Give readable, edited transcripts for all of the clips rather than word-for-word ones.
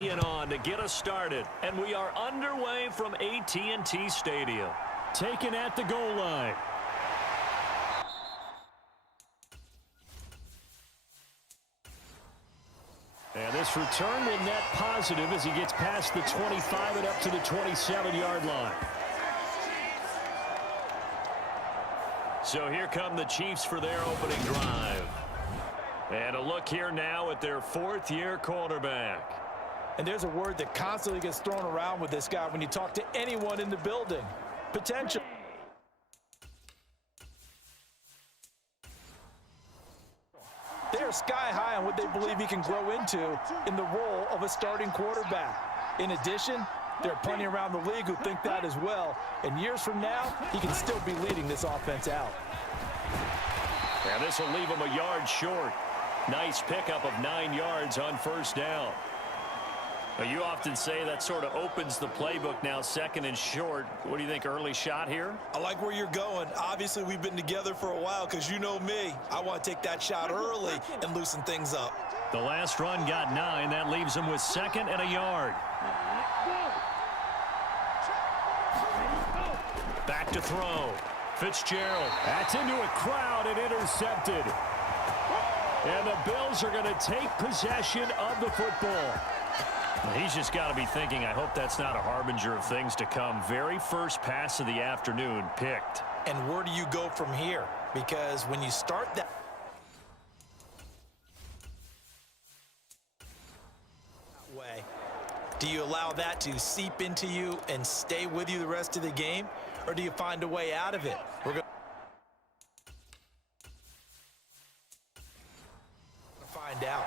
On to get us started, and we are underway from AT&T Stadium. Taken at the goal line. And this return will net positive as he gets past the 25 and up to the 27-yard line. So here come the Chiefs for their opening drive. And a look here now at their fourth-year quarterback. And there's a word that constantly gets thrown around with this guy when you talk to anyone in the building. Potential. They are sky high on what they believe he can grow into in the role of a starting quarterback. In addition, there are plenty around the league who think that as well. And years from now, he can still be leading this offense out. And this will leave him a yard short. Nice pickup of 9 yards on first down. You often say that sort of opens the playbook now, second and short. What do you think, early shot here? I like where you're going. Obviously, we've been together for a while because you know me. I want to take that shot early and loosen things up. The last run got 9. That leaves him with second and a yard. Back to throw. Fitzgerald. That's into a crowd and intercepted. And the Bills are going to take possession of the football. He's just got to be thinking, I hope that's not a harbinger of things to come. Very first pass of the afternoon picked. And where do you go from here? Because when you start that way, do you allow that to seep into you and stay with you the rest of the game? Or do you find a way out of it? We're going to find out.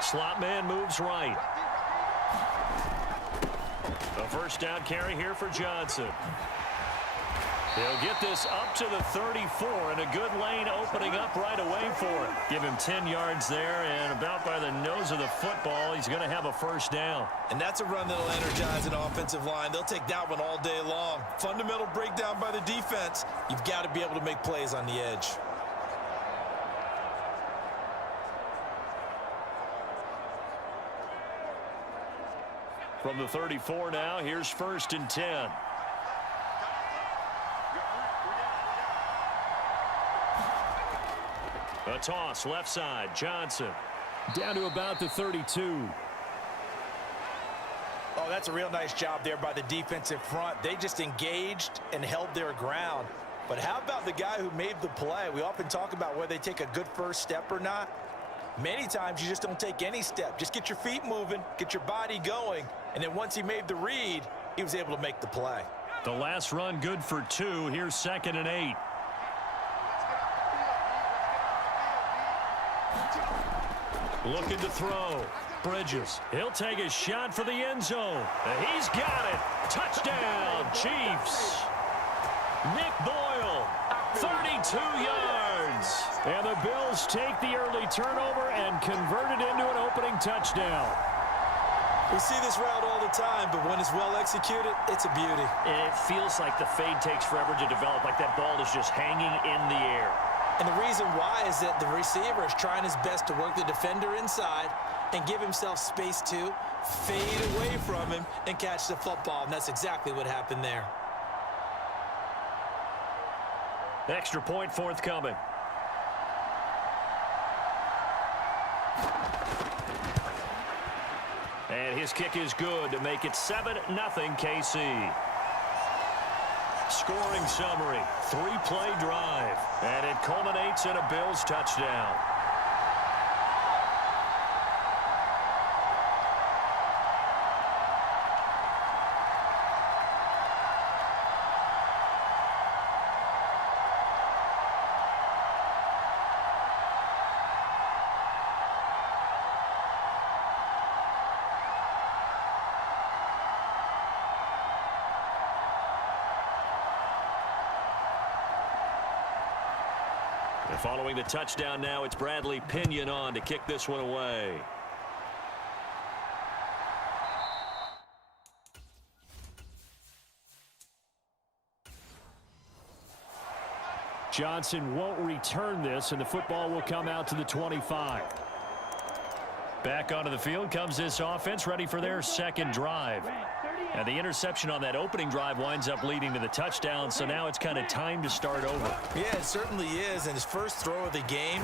Slot man moves right. A first down carry here for Johnson. He'll get this up to the 34, and a good lane opening up right away for him. Give him 10 yards there, and about by the nose of the football, he's going to have a first down. And that's a run that'll energize an offensive line. They'll take that one all day long. Fundamental breakdown by the defense. You've got to be able to make plays on the edge. From the 34 now, here's first and 10. A toss, left side, Johnson. Down to about the 32. Oh, that's a real nice job there by the defensive front. They just engaged and held their ground. But how about the guy who made the play? We often talk about whether they take a good first step or not. Many times you just don't take any step. Just get your feet moving, get your body going, and then once he made the read, he was able to make the play. The last run good for 2. Here's second and 8. Looking to throw. Bridges. He'll take a shot for the end zone. He's got it. Touchdown, Chiefs. Nick Boyle, 32 yards. And the Bills take the early turnover and convert it into an opening touchdown. We see this route all the time, but when it's well executed, it's a beauty. And it feels like the fade takes forever to develop, like that ball is just hanging in the air. And the reason why is that the receiver is trying his best to work the defender inside and give himself space to fade away from him and catch the football, and that's exactly what happened there. Extra point forthcoming. And his kick is good to make it 7-0 KC. Scoring summary, 3-play drive, and it culminates in a Bills touchdown. And following the touchdown now, it's Bradley Pinion on to kick this one away. Johnson won't return this, and the football will come out to the 25. Back onto the field comes this offense, ready for their second drive. And the interception on that opening drive winds up leading to the touchdown, so now it's kind of time to start over. Yeah, it certainly is, and his first throw of the game.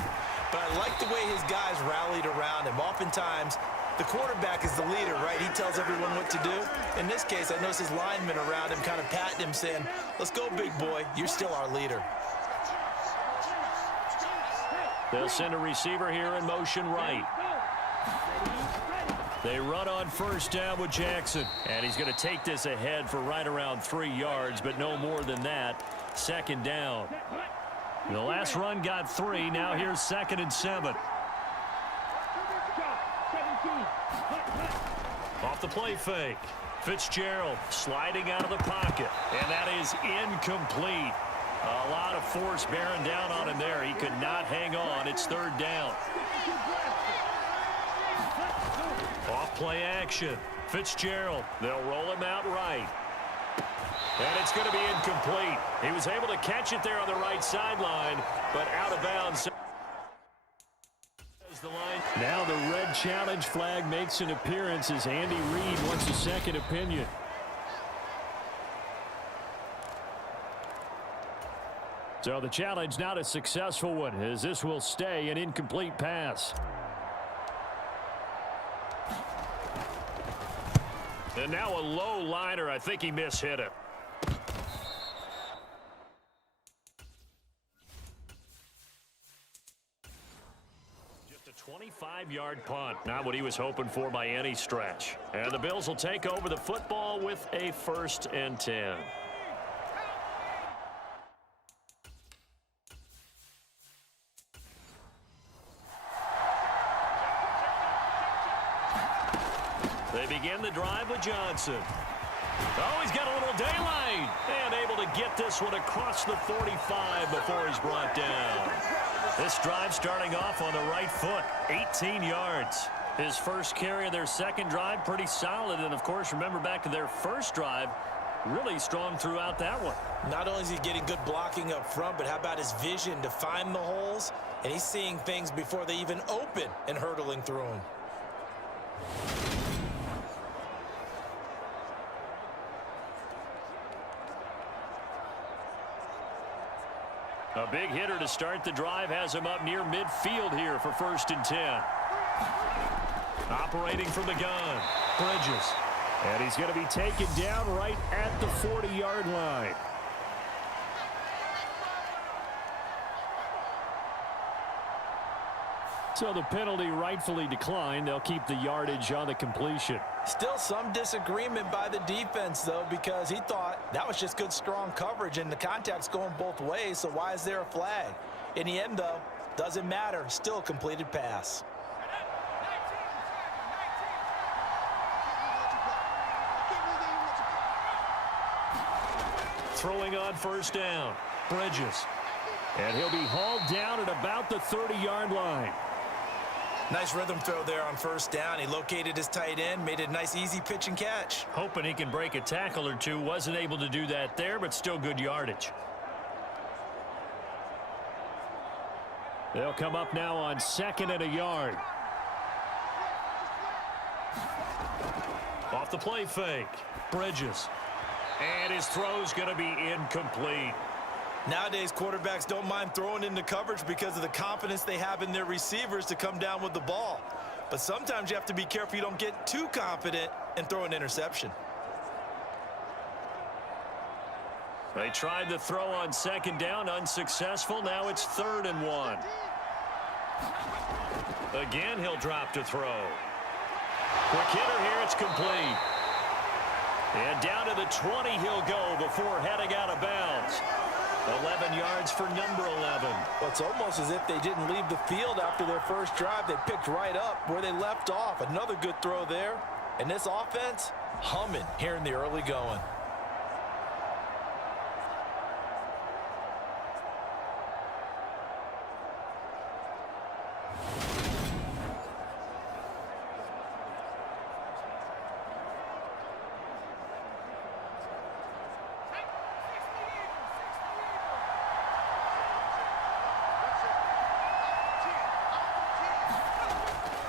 But I like the way his guys rallied around him. Oftentimes, the quarterback is the leader, right? He tells everyone what to do. In this case, I noticed his linemen around him kind of patting him, saying, let's go, big boy. You're still our leader. They'll send a receiver here in motion right. They run on first down with Jackson. And he's going to take this ahead for right around 3 yards, but no more than that. Second down. The last run got 3. Now here's 2nd and 7. Off the play fake. Fitzgerald sliding out of the pocket. And that is incomplete. A lot of force bearing down on him there. He could not hang on. It's 3rd down. Off play action. Fitzgerald. They'll roll him out right. And it's going to be incomplete. He was able to catch it there on the right sideline, but out of bounds. Now the red challenge flag makes an appearance as Andy Reid wants a second opinion. So the challenge not a successful one, as this will stay an incomplete pass. And now a low liner. I think he mishit it. Just a 25-yard punt. Not what he was hoping for by any stretch. And the Bills will take over the football with a 1st and 10. They begin the drive with Johnson. Oh, he's got a little daylight. And able to get this one across the 45 before he's brought down. This drive starting off on the right foot. 18 yards. His first carry of their second drive, pretty solid. And, of course, remember back to their first drive, really strong throughout that one. Not only is he getting good blocking up front, but how about his vision to find the holes? And he's seeing things before they even open and hurtling through them. A big hitter to start the drive has him up near midfield here for 1st and 10. Operating from the gun, Bridges. And he's going to be taken down right at the 40-yard line. So the penalty rightfully declined. They'll keep the yardage on the completion. Still some disagreement by the defense, though, because he thought that was just good, strong coverage, and the contact's going both ways, so why is there a flag? In the end, though, doesn't matter. Still a completed pass. Throwing on first down, Bridges. And he'll be hauled down at about the 30-yard line. Nice rhythm throw there on first down. He located his tight end, made it a nice, easy pitch and catch. Hoping he can break a tackle or two. Wasn't able to do that there, but still good yardage. They'll come up now on 2nd and a yard. Off the play fake, Bridges. And his throw's going to be incomplete. Nowadays, quarterbacks don't mind throwing into coverage because of the confidence they have in their receivers to come down with the ball. But sometimes you have to be careful you don't get too confident and throw an interception. They tried the throw on 2nd down, unsuccessful. Now it's 3rd and 1. Again, he'll drop to throw. Quick hitter here, it's complete. And down to the 20 he'll go before heading out of bounds. 11 yards for number 11. Well, it's almost as if they didn't leave the field after their first drive. They picked right up where they left off. Another good throw there. And this offense, humming here in the early going.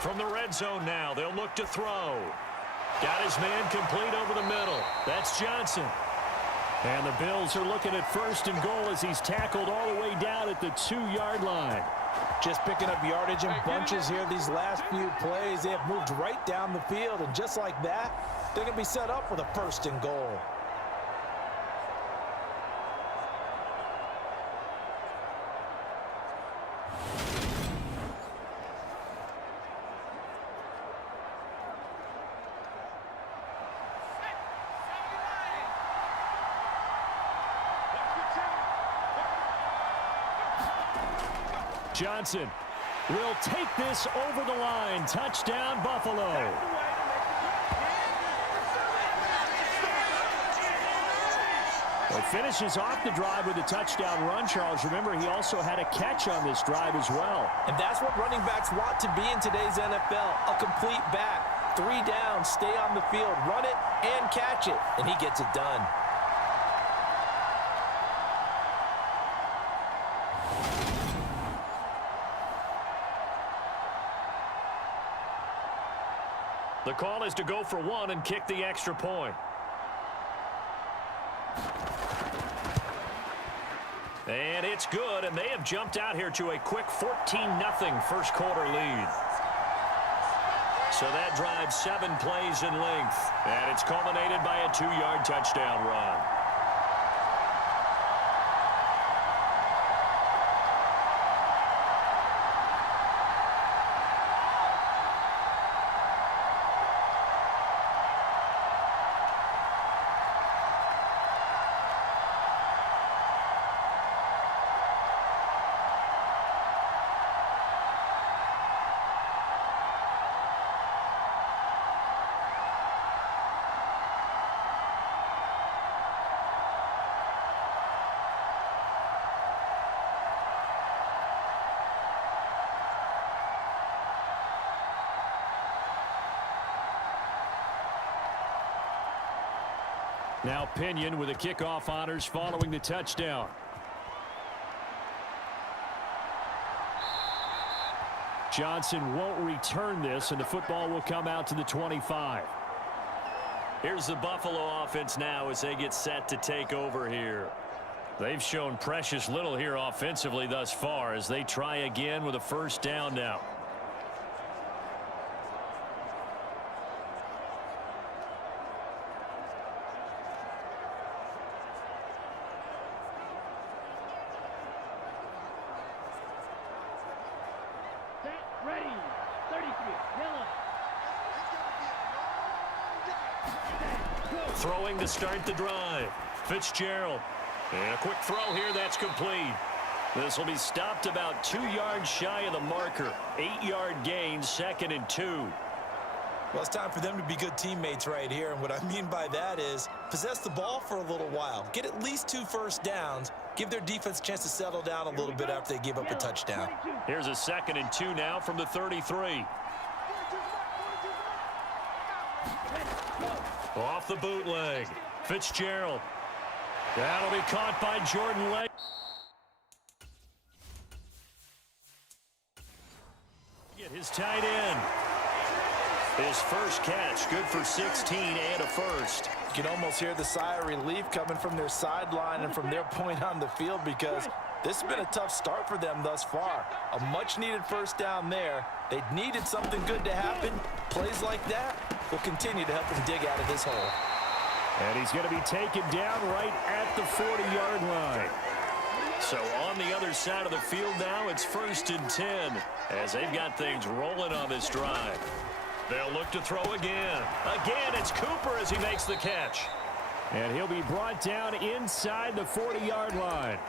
From the red zone now, they'll look to throw. Got his man complete over the middle. That's Johnson. And the Bills are looking at first and goal as he's tackled all the way down at the 2-yard line. Just picking up yardage in bunches here these last few plays. They have moved right down the field, and just like that, they're going to be set up with a first and goal. Johnson will take this over the line. Touchdown, Buffalo. Well, finishes off the drive with a touchdown run, Charles. Remember, he also had a catch on this drive as well. And that's what running backs want to be in today's NFL, a complete back. 3 down, stay on the field, run it, and catch it, and he gets it done. The call is to go for 1 and kick the extra point. And it's good, and they have jumped out here to a quick 14-0 first quarter lead. So that drives 7 plays in length, and it's culminated by a 2-yard touchdown run. Now Pinion with the kickoff honors following the touchdown. Johnson won't return this, and the football will come out to the 25. Here's the Buffalo offense now as they get set to take over here. They've shown precious little here offensively thus far as they try again with a first down now. Ready, 33, yellow. Throwing to start the drive. Fitzgerald. And a quick throw here that's complete. This will be stopped about 2 yards shy of the marker. 8-yard gain, 2nd and 2. Well, it's time for them to be good teammates right here, and what I mean by that is possess the ball for a little while. Get at least 2 first downs. Give their defense a chance to settle down a little bit after they give up a touchdown. Here's a 2nd and 2 now from the 33. Off the bootleg. Fitzgerald. That'll be caught by Jordan Lake. Get his tight end. His first catch, good for 16 and a first. You can almost hear the sigh of relief coming from their sideline and from their point on the field because this has been a tough start for them thus far. A much-needed first down there. They needed something good to happen. Plays like that will continue to help them dig out of this hole. And he's going to be taken down right at the 40-yard line. So on the other side of the field now, it's 1st and 10 as they've got things rolling on this drive. They'll look to throw again. Again, it's Cooper as he makes the catch. And he'll be brought down inside the 40-yard line.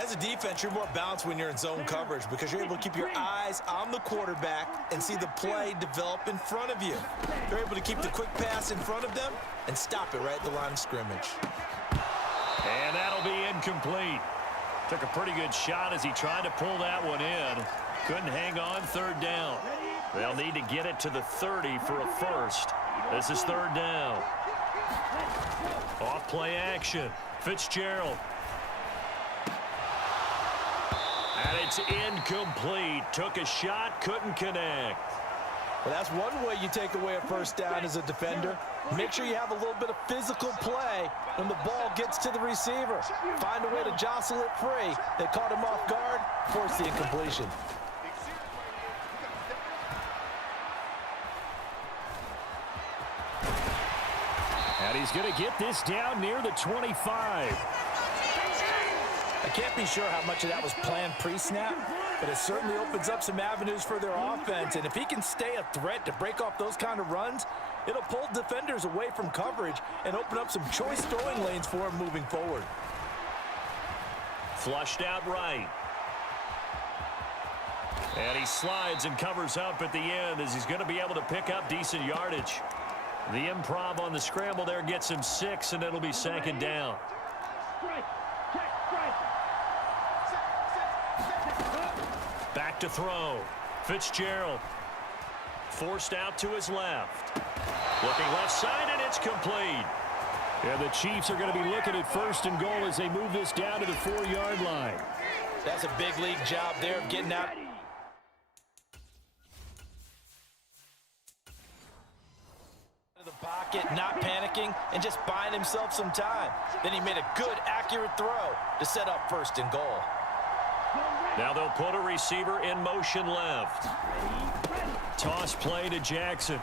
As a defense, you're more balanced when you're in zone coverage because you're able to keep your eyes on the quarterback and see the play develop in front of you. You're able to keep the quick pass in front of them and stop it right at the line of scrimmage. And that'll be incomplete. Took a pretty good shot as he tried to pull that one in. Couldn't hang on, 3rd down. They'll need to get it to the 30 for a first. This is 3rd down. Off play action. Fitzgerald. And it's incomplete. Took a shot, couldn't connect. Well, that's one way you take away a first down as a defender. Make sure you have a little bit of physical play when the ball gets to the receiver. Find a way to jostle it free. They caught him off guard, forced the incompletion. And he's going to get this down near the 25. I can't be sure how much of that was planned pre-snap, but it certainly opens up some avenues for their offense. And if he can stay a threat to break off those kind of runs, it'll pull defenders away from coverage and open up some choice throwing lanes for him moving forward. Flushed out right. And he slides and covers up at the end as he's going to be able to pick up decent yardage. The improv on the scramble there gets him 6, and it'll be second down. Back to throw. Fitzgerald. Forced out to his left. Looking left side, and it's complete. And the Chiefs are going to be looking at 1st and goal as they move this down to the 4-yard line. That's a big league job there of getting out. The pocket, not panicking, and just buying himself some time. Then he made a good, accurate throw to set up 1st and goal. Now they'll put a receiver in motion left. Toss play to Jackson.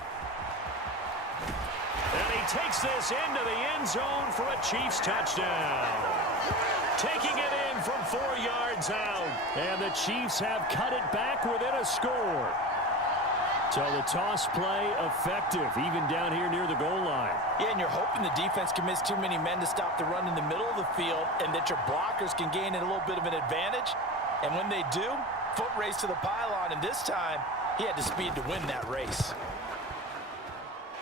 And he takes this into the end zone for a Chiefs touchdown. Taking it in from 4 yards out. And the Chiefs have cut it back within a score. So the toss play effective, even down here near the goal line. Yeah, and you're hoping the defense commits too many men to stop the run in the middle of the field and that your blockers can gain a little bit of an advantage. And when they do, foot race to the pylon, and this time he had the speed to win that race.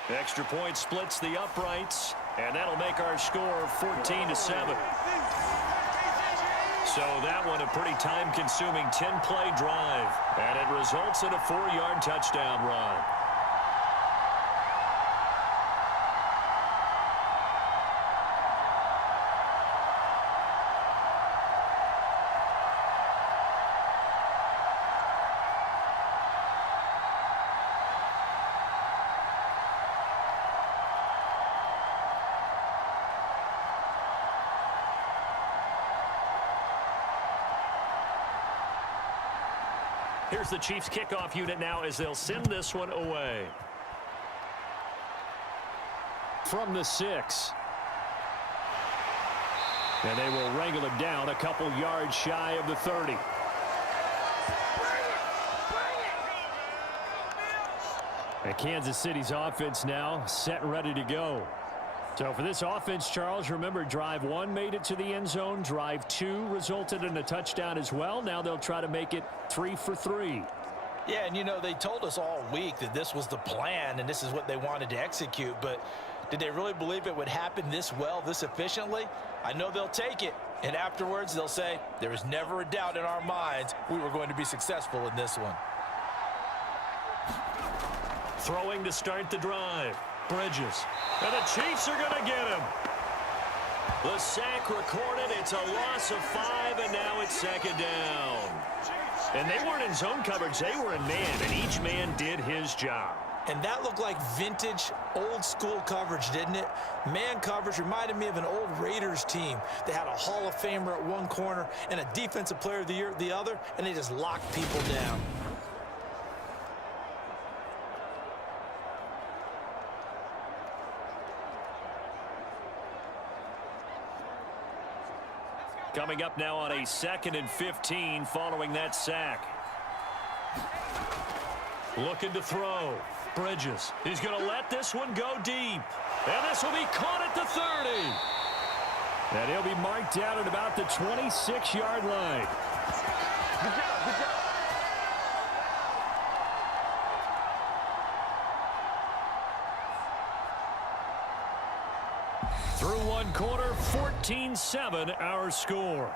Extra point splits the uprights, and that'll make our score 14-7. So that one a pretty time-consuming 10-play drive, and it results in a 4-yard touchdown run. Here's the Chiefs kickoff unit now as they'll send this one away. From the 6. And they will wrangle it down a couple yards shy of the 30. And Kansas City's offense now set and ready to go. So for this offense, Charles, remember, drive 1 made it to the end zone. Drive 2 resulted in a touchdown as well. Now they'll try to make it 3 for 3. Yeah, and you know, they told us all week that this was the plan and this is what they wanted to execute, but did they really believe it would happen this well, this efficiently? I know they'll take it, and afterwards they'll say, there was never a doubt in our minds we were going to be successful in this one. Throwing to start the drive. Bridges. And the Chiefs are going to get him. The sack recorded. It's a loss of 5, and now it's second down. And they weren't in zone coverage. They were in man, and each man did his job. And that looked like vintage, old-school coverage, didn't it? Man coverage reminded me of an old Raiders team. They had a Hall of Famer at one corner and a Defensive Player of the Year at the other, and they just locked people down. Coming up now on a 2nd and 15 following that sack. Looking to throw. Bridges. He's going to let this one go deep. And this will be caught at the 30. And he'll be marked down at about the 26-yard line. Good job, good job. Through one quarter, 14-7 our score.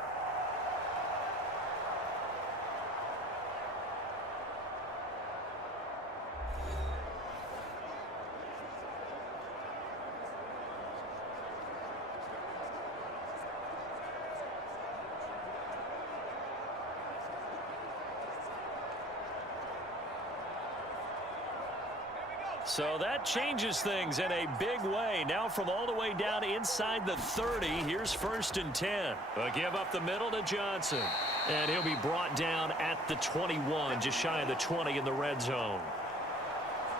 So that changes things in a big way. Now from all the way down inside the 30, here's 1st and 10. A give up the middle to Johnson. And he'll be brought down at the 21, just shy of the 20 in the red zone.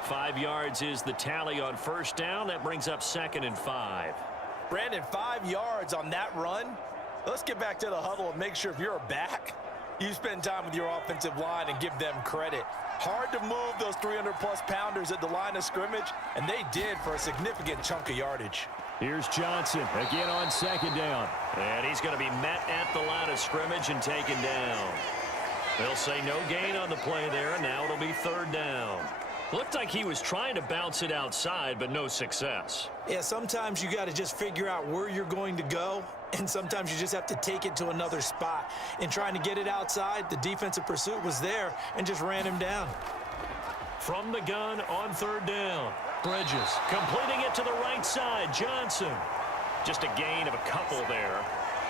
5 yards is the tally on 1st down. That brings up 2nd and 5. Brandon, 5 yards on that run. Let's get back to the huddle and make sure if you're a back, you spend time with your offensive line and give them credit. Hard to move those 300-plus pounders at the line of scrimmage, and they did for a significant chunk of yardage. Here's Johnson again on 2nd down. And he's going to be met at the line of scrimmage and taken down. They'll say no gain on the play there, and now it'll be 3rd down. Looked like he was trying to bounce it outside, but no success. Yeah, sometimes you got to just figure out where you're going to go, and sometimes you just have to take it to another spot. In trying to get it outside, the defensive pursuit was there and just ran him down. From the gun on 3rd down. Bridges completing it to the right side. Johnson. Just a gain of a couple there.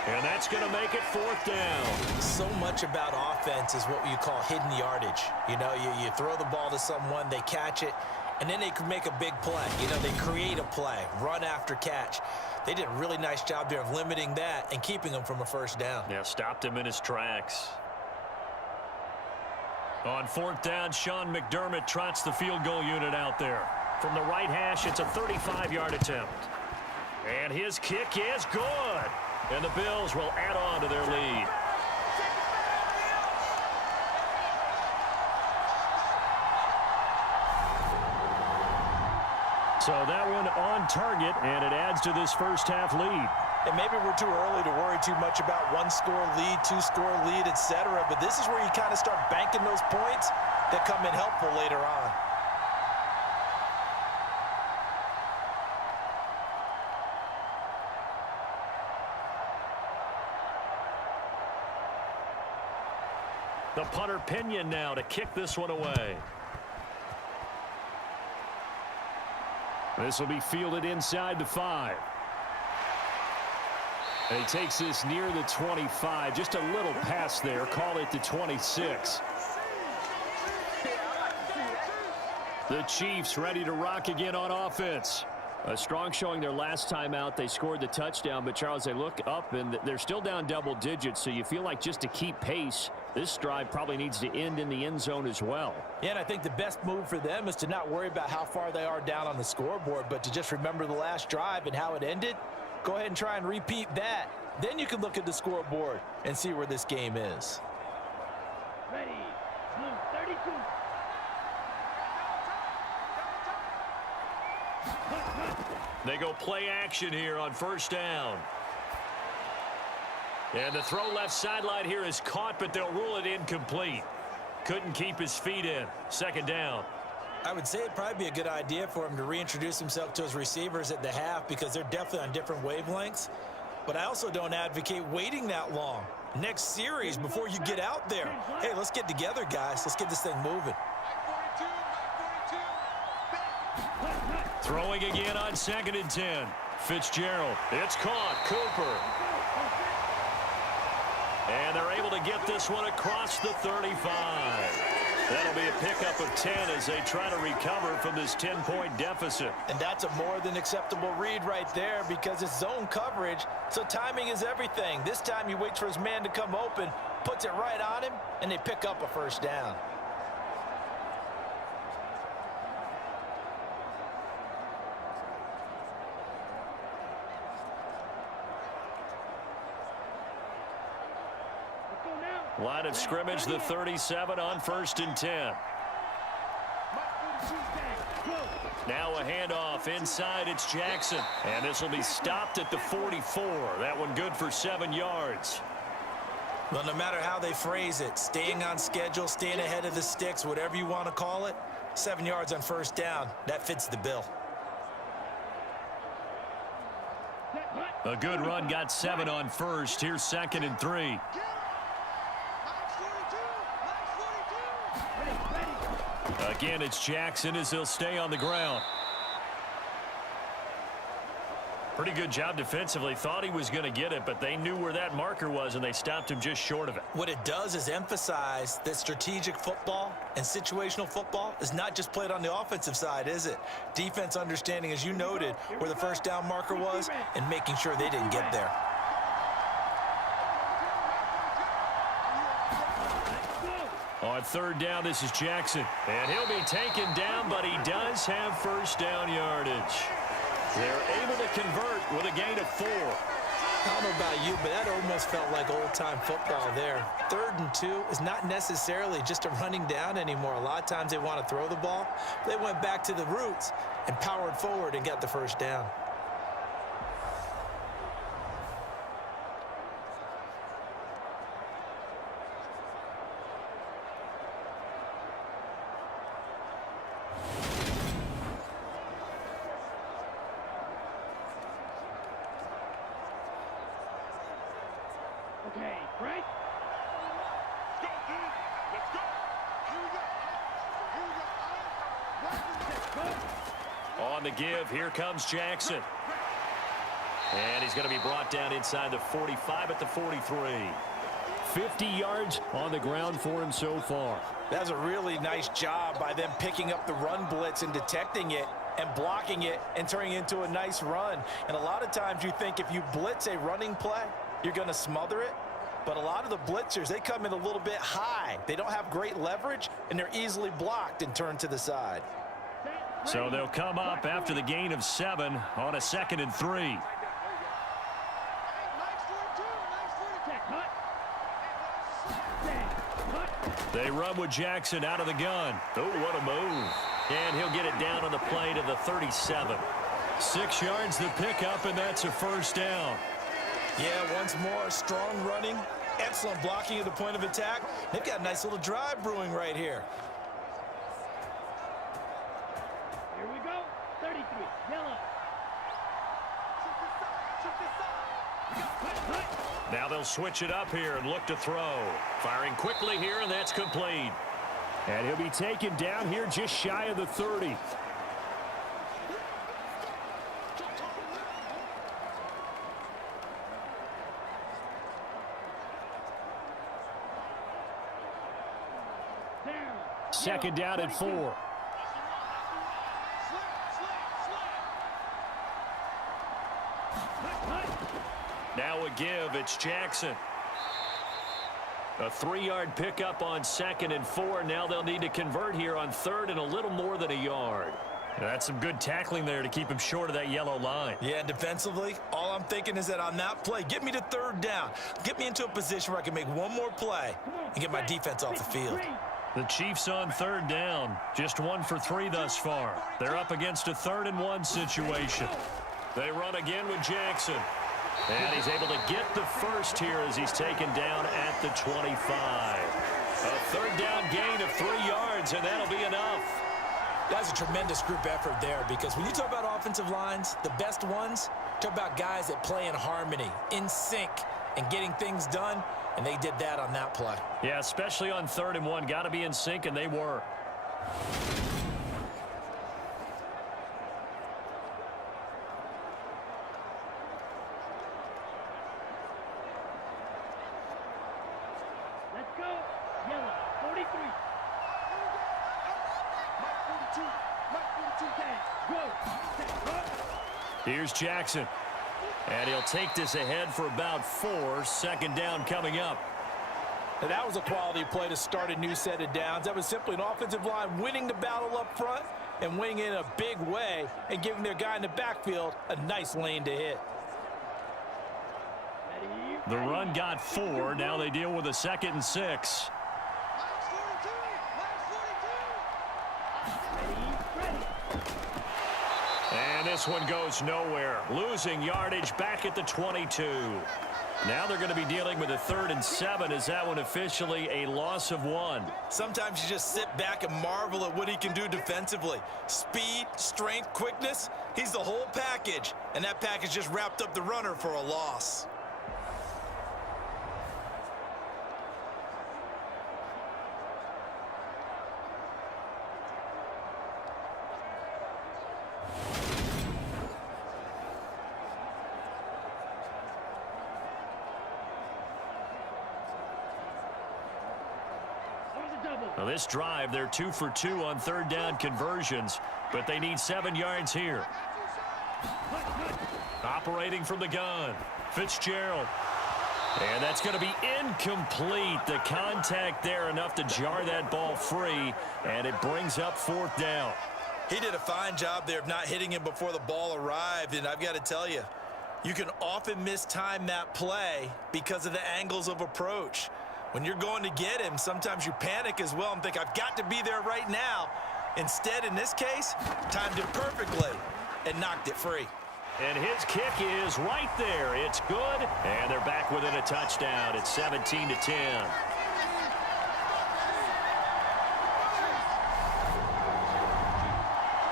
And that's going to make it 4th down. So much about offense is what you call hidden yardage. You know, you throw the ball to someone, they catch it, and then they can make a big play. You know, they create a play, run after catch. They did a really nice job there of limiting that and keeping him from a 1st down. Yeah, stopped him in his tracks. On 4th down, Sean McDermott trots the field goal unit out there. From the right hash, it's a 35-yard attempt. And his kick is good. And the Bills will add on to their lead. So that one on target, and it adds to this first half lead. And maybe we're too early to worry too much about 1-score lead, 2-score lead, etc. But this is where you kind of start banking those points that come in helpful later on. The punter Pinion now to kick this one away. This will be fielded inside the 5. And he takes this near the 25. Just a little pass there. Call it the 26. The Chiefs ready to rock again on offense. A strong showing their last time out. They scored the touchdown, but Charles, they look up and they're still down double digits, so you feel like just to keep pace, this drive probably needs to end in the end zone as well. Yeah, and I think the best move for them is to not worry about how far they are down on the scoreboard, but to just remember the last drive and how it ended. Go ahead and try and repeat that. Then you can look at the scoreboard and see where this game is. Ready. Blue 32. They go play action here on 1st down. And the throw left sideline here is caught, but they'll rule it incomplete. Couldn't keep his feet in. 2nd down. I would say it'd probably be a good idea for him to reintroduce himself to his receivers at the half because they're definitely on different wavelengths. But I also don't advocate waiting that long. Next series before you get out there. Hey, let's get together, guys. Let's get this thing moving. Throwing again on 2nd and 10. Fitzgerald. It's caught. Cooper. And they're able to get this one across the 35. That'll be a pickup of 10 as they try to recover from this 10-point deficit. And that's a more than acceptable read right there because it's zone coverage, so timing is everything. This time he waits for his man to come open, puts it right on him, and they pick up a 1st down. Line of scrimmage, the 37 on 1st and 10. Now a handoff inside. It's Jackson. And this will be stopped at the 44. That one good for 7 yards. Well, no matter how they phrase it, staying on schedule, staying ahead of the sticks, whatever you want to call it, 7 yards on 1st down, that fits the bill. A good run, got 7 on 1st. Here's 2nd and 3. Again, it's Jackson as he'll stay on the ground. Pretty good job defensively. Thought he was going to get it, but they knew where that marker was, and they stopped him just short of it. What it does is emphasize that strategic football and situational football is not just played on the offensive side, is it? Defense understanding, as you noted, where the first down marker was and making sure they didn't get there. On third down, this is Jackson. And he'll be taken down, but he does have first down yardage. They're able to convert with a gain of 4. I don't know about you, but that almost felt like old-time football there. 3rd and 2 is not necessarily just a running down anymore. A lot of times they want to throw the ball. They went back to the roots and powered forward and got the first down. Okay, right? Let's go, dude. Let's go. Here we go. Here we go. On the give, here comes Jackson. And he's going to be brought down inside the 45 at the 43. 50 yards on the ground for him so far. That's a really nice job by them picking up the run blitz and detecting it and blocking it and turning it into a nice run. And a lot of times you think if you blitz a running play, you're going to smother it. But a lot of the blitzers, they come in a little bit high. They don't have great leverage, and they're easily blocked and turned to the side. So they'll come up after the gain of 7 on a 2nd and 3. They run with Jackson out of the gun. Oh, what a move. And he'll get it down on the play to the 37. 6 yards the pickup, and that's a first down. Yeah, once more, strong running, excellent blocking at the point of attack. They've got a nice little drive brewing right here. Here we go. 33, yellow. Now they'll switch it up here and look to throw. Firing quickly here, and that's complete. And he'll be taken down here just shy of the 30. Second down at 4. Now a give, it's Jackson. A 3-yard pickup on 2nd and 4. Now they'll need to convert here on 3rd and a little more than a yard. That's some good tackling there to keep him short of that yellow line. Yeah, defensively, all I'm thinking is that on that play, get me to 3rd down. Get me into a position where I can make one more play and get my defense off the field. The Chiefs on 3rd down. Just 1 for 3 thus far. They're up against a 3rd and 1 situation. They run again with Jackson. And he's able to get the first here as he's taken down at the 25. A 3rd down gain of 3 yards, and that'll be enough. That's a tremendous group effort there, because when you talk about offensive lines, the best ones, talk about guys that play in harmony, in sync, and getting things done, and they did that on that play. Yeah, especially on 3rd and 1. Got to be in sync, and they were. Let's go. Yellow, 43. Here's Jackson. And he'll take this ahead for about 4. Second down coming up. Now, that was a quality play to start a new set of downs. That was simply an offensive line winning the battle up front and winning in a big way and giving their guy in the backfield a nice lane to hit. The run got 4. Now they deal with a 2nd and 6. And this one goes nowhere. Losing yardage back at the 22. Now they're going to be dealing with a 3rd and 7. Is that one officially a loss of 1? Sometimes you just sit back and marvel at what he can do defensively. Speed, strength, quickness, he's the whole package. And that package just wrapped up the runner for a loss. this drive, they're 2 for 2 on third down conversions, but they need 7 yards here. Operating from the gun, Fitzgerald. And that's going to be incomplete. The contact there enough to jar that ball free, and it brings up 4th down. He did a fine job there of not hitting him before the ball arrived, and I've got to tell you, you can often mistime that play because of the angles of approach. When you're going to get him, sometimes you panic as well and think, I've got to be there right now. Instead, in this case, timed it perfectly and knocked it free. And his kick is right there. It's good, and they're back within a touchdown. It's 17-10.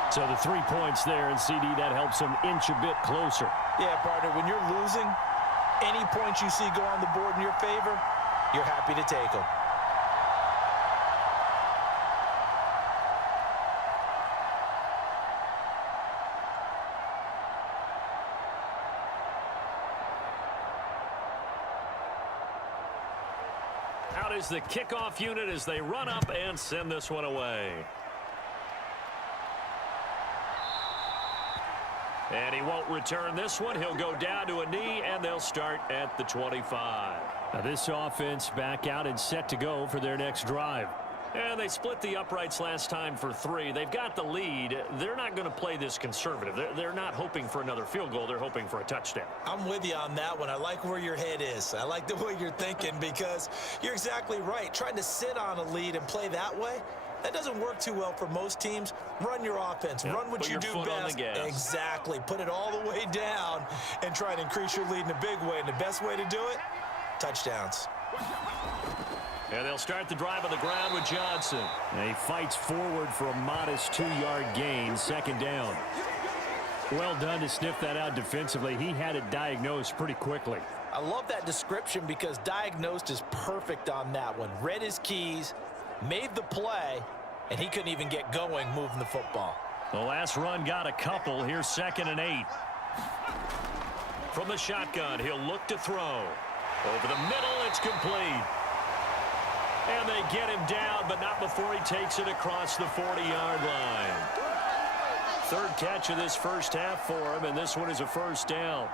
So the 3 points there, and CD, that helps them inch a bit closer. Yeah, partner, when you're losing, any points you see go on the board in your favor, you're happy to take them. Out is the kickoff unit as they run up and send this one away. And he won't return this one. He'll go down to a knee, and they'll start at the 25. Now this offense back out and set to go for their next drive. And they split the uprights last time for 3. They've got the lead. They're not going to play this conservative. They're not hoping for another field goal. They're hoping for a touchdown. I'm with you on that one. I like where your head is. I like the way you're thinking because you're exactly right. Trying to sit on a lead and play that way, that doesn't work too well for most teams. Run your offense. Yep. Run what Put you your do foot on best. the gas. Exactly. Put it all the way down and try to increase your lead in a big way. And the best way to do it, touchdowns. And they'll start the drive on the ground with Johnson. And he fights forward for a modest 2-yard gain, 2nd down. Well done to sniff that out defensively. He had it diagnosed pretty quickly. I love that description because diagnosed is perfect on that one. Read his keys, made the play, and he couldn't even get going moving the football. The last run got a couple. Here's 2nd and 8. From the shotgun, he'll look to throw. Over the middle, it's complete. And they get him down, but not before he takes it across the 40-yard line. 3rd catch of this first half for him, and this one is a 1st down.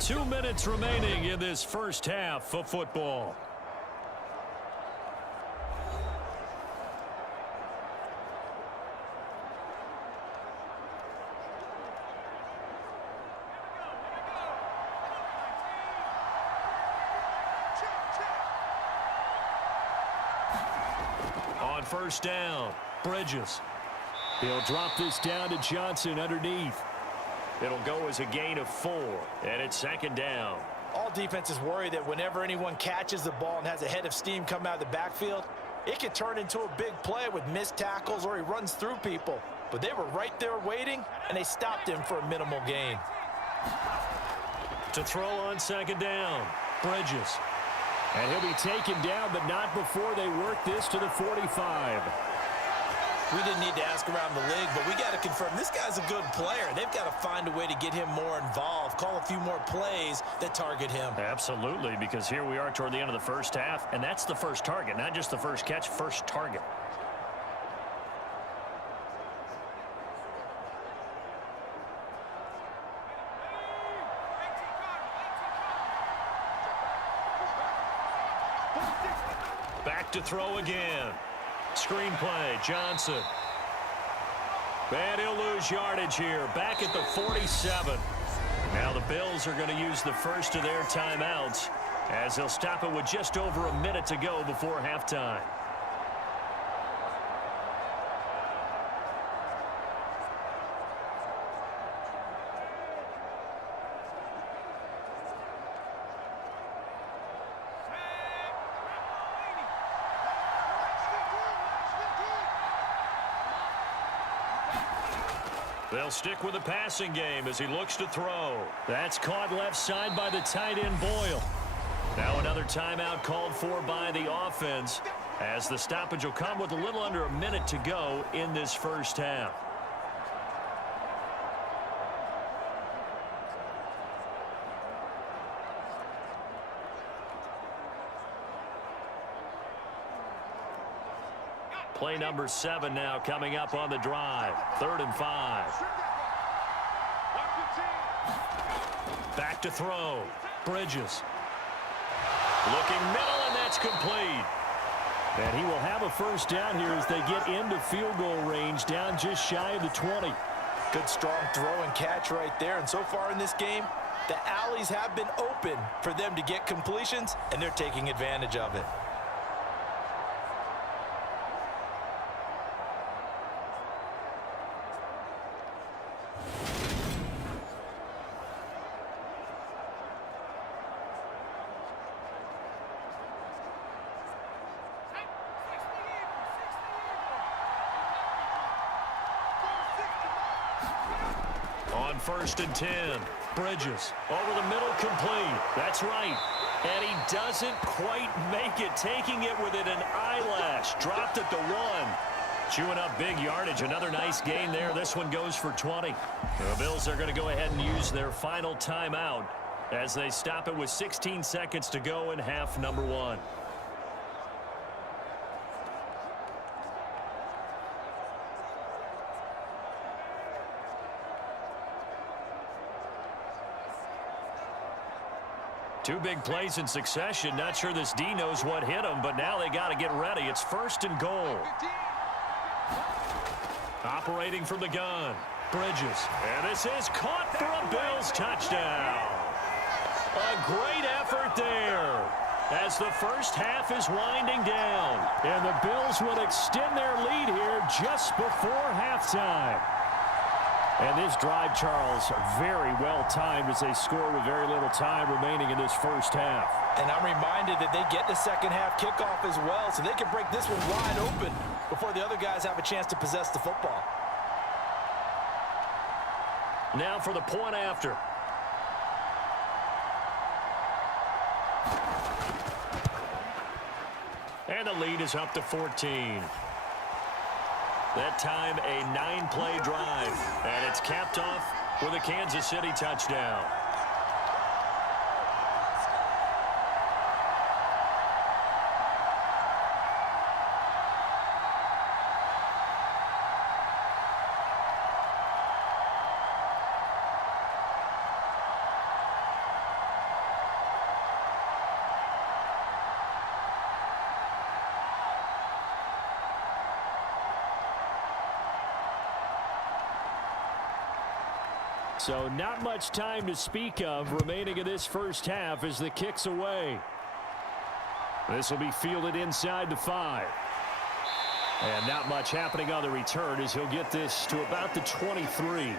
Two minutes remaining in this first half of football. On 1st down, Bridges. He'll drop this down to Johnson underneath. It'll go as a gain of 4, and it's 2nd down. All defenses worry that whenever anyone catches the ball and has a head of steam come out of the backfield, it can turn into a big play with missed tackles or he runs through people. But they were right there waiting, and they stopped him for a minimal gain. To throw on 2nd down, Bridges. And he'll be taken down, but not before they work this to the 45. We didn't need to ask around the league, but we got to confirm this guy's a good player. They've got to find a way to get him more involved, call a few more plays that target him. Absolutely, because here we are toward the end of the first half, and that's the first target, not just the first catch, first target. Back to throw again. Screen play, Johnson. And he'll lose yardage here. Back at the 47. Now the Bills are going to use the first of their timeouts as they'll stop it with just over a minute to go before halftime. They'll stick with the passing game as he looks to throw. That's caught left side by the tight end Boyle. Now another timeout called for by the offense as the stoppage will come with a little under a minute to go in this first half. Play number 7 now coming up on the drive. 3rd and 5. Back to throw. Bridges. Looking middle, and that's complete. And he will have a first down here as they get into field goal range, down just shy of the 20. Good strong throw and catch right there. And so far in this game, the alleys have been open for them to get completions, and they're taking advantage of it. On 1st and 10, Bridges over the middle, complete. That's right. And he doesn't quite make it, taking it within an eyelash. Dropped at the 1. Chewing up big yardage. Another nice gain there. This one goes for 20. The Bills are going to go ahead and use their final timeout as they stop it with 16 seconds to go in half number 1. Two big plays in succession. Not sure this D knows what hit him, but now they got to get ready. It's 1st and goal. Operating from the gun. Bridges. And this is caught for a Bills touchdown. A great effort there as the first half is winding down. And the Bills will extend their lead here just before halftime. And this drive, Charles, very well timed as they score with very little time remaining in this first half. And I'm reminded that they get the second half kickoff as well, so they can break this one wide open before the other guys have a chance to possess the football. Now for the point after. And the lead is up to 14. That time a 9-play drive, and it's capped off with a Kansas City touchdown. So not much time to speak of remaining in this first half as the kick's away. This will be fielded inside the 5. And not much happening on the return as he'll get this to about the 23.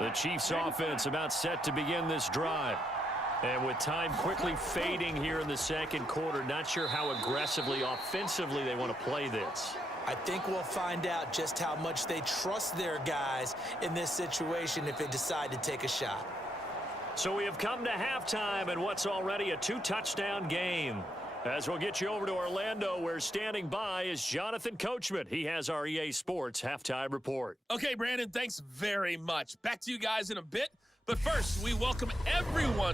The Chiefs offense about set to begin this drive. And with time quickly fading here in the second quarter, not sure how aggressively, offensively they want to play this. I think we'll find out just how much they trust their guys in this situation if they decide to take a shot. So we have come to halftime and what's already a 2-touchdown game. As we'll get you over to Orlando, where standing by is Jonathan Coachman. He has our EA Sports halftime report. Okay, Brandon, thanks very much. Back to you guys in a bit. But first, we welcome everyone